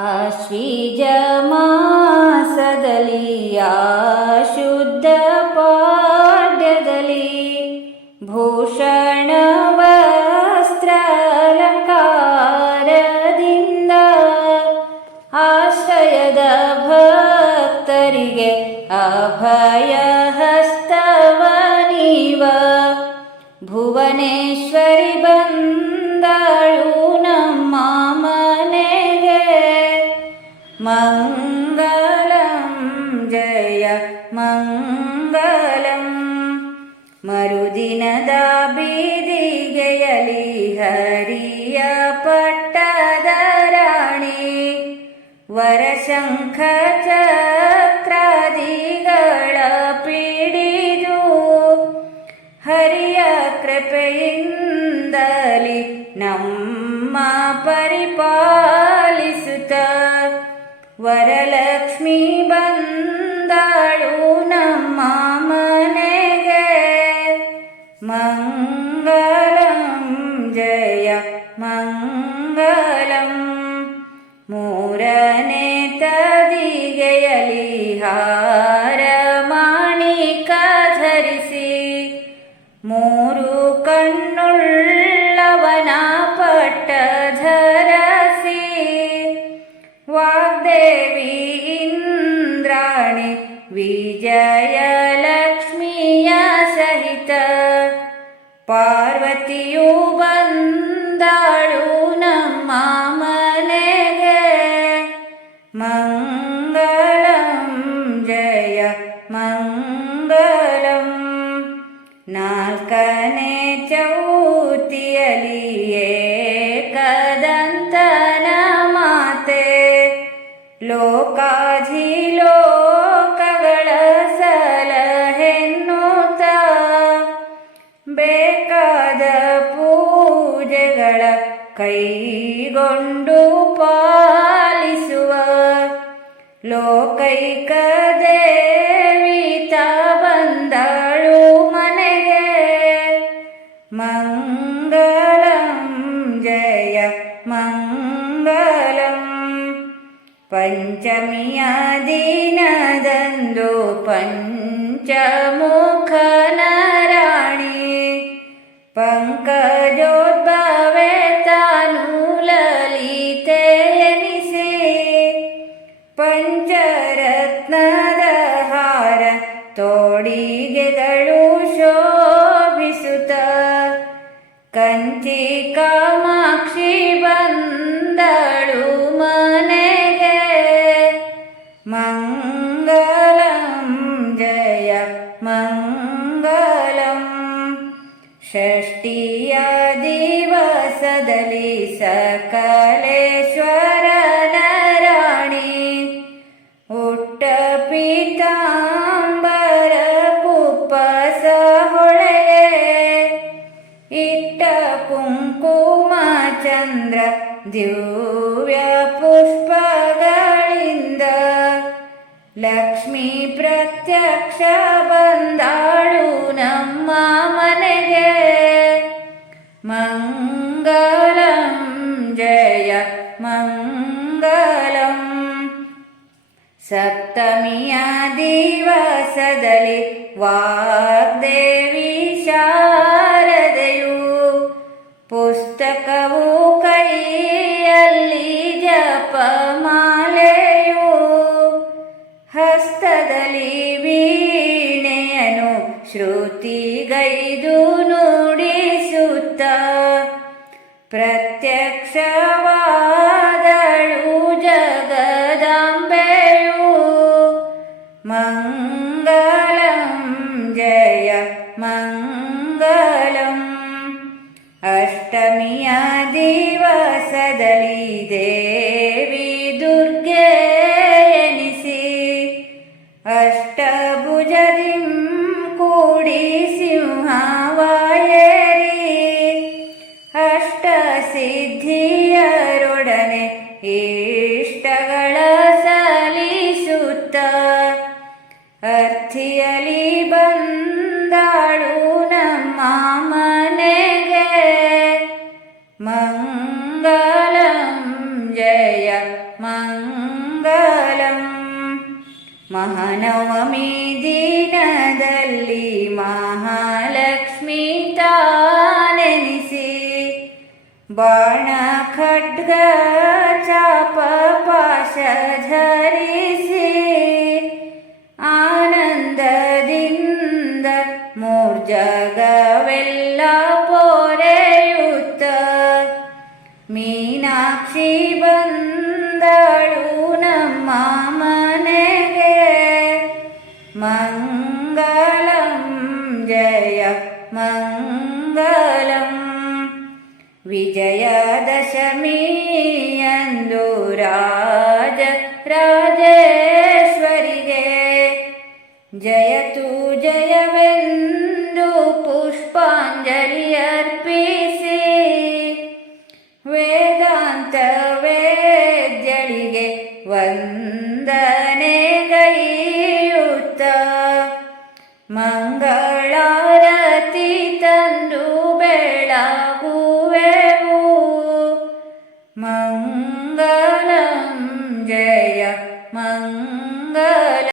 आश्वजमासदलिया शुद्धपाड्यदलि भूषणवस्त्रलकार आश्रयद भक्तरिगे अभयहस्तवनिव भुवनेश्वरि मङ्गलं जय मङ्गलं मरुदिन बीधियली हरिय पट्टराणि वरशङ्खचक्रादि पीडिदु हरि कृपयली नम्मा परिपलसुत वरलक्ष्मी बन्दा मनेग मङ्गलं जय मङ्गलम् मोरने तदि हारवाणी मोरु जयलक्ष्मीया सहित पार्वतीय वन्दाडूनं मामने मङ्गलं जय मङ्गलं नाल्कने चौति कदन्तनमाते लोका कैगु प लोकैकदे तळु मने मङ्गलं जय मङ्गलं पञ्चम्या दीनदनु पञ्चमुखन पञ्चरत्नदहार रत्नदहार शोभिसुत कञ्चि कामाक्षि कञ्चिकामाक्षि मनेगे मङ्गलं जय मङ्गलम् षष्टिया दिवसदलि सकलेश्वर लक्ष्मी दिव्यपुष्पगळिन्द नम्मा बन्दाळूनं मामने जय जे। मङ्गलं जय मङ्गलम् सप्तम्यादिवसदलि वाग्देवी प्रत्यक्षवादयु जगदाम्बेयु मङ्गलं जय मङ्ग ಅರ್ಥಿಯಲಿ ಬಂದಾಳು ನಮ್ಮ ಮನೆಗೆ ಮಂಗಲಂ मङ्गलं जय मङ्गलं ದಿನದಲ್ಲಿ दीनक्ष्मी ತಾನೆನಿಸಿ ಬಾಣ ಖಡ್ಗ पपाश झरिषी आनन्ददिन्द मूर्जगवेल्ला पोरयुत मीनाक्षी वन्दू न मा मनेगे मङ्गलं जय मङ्गलम् विजय pra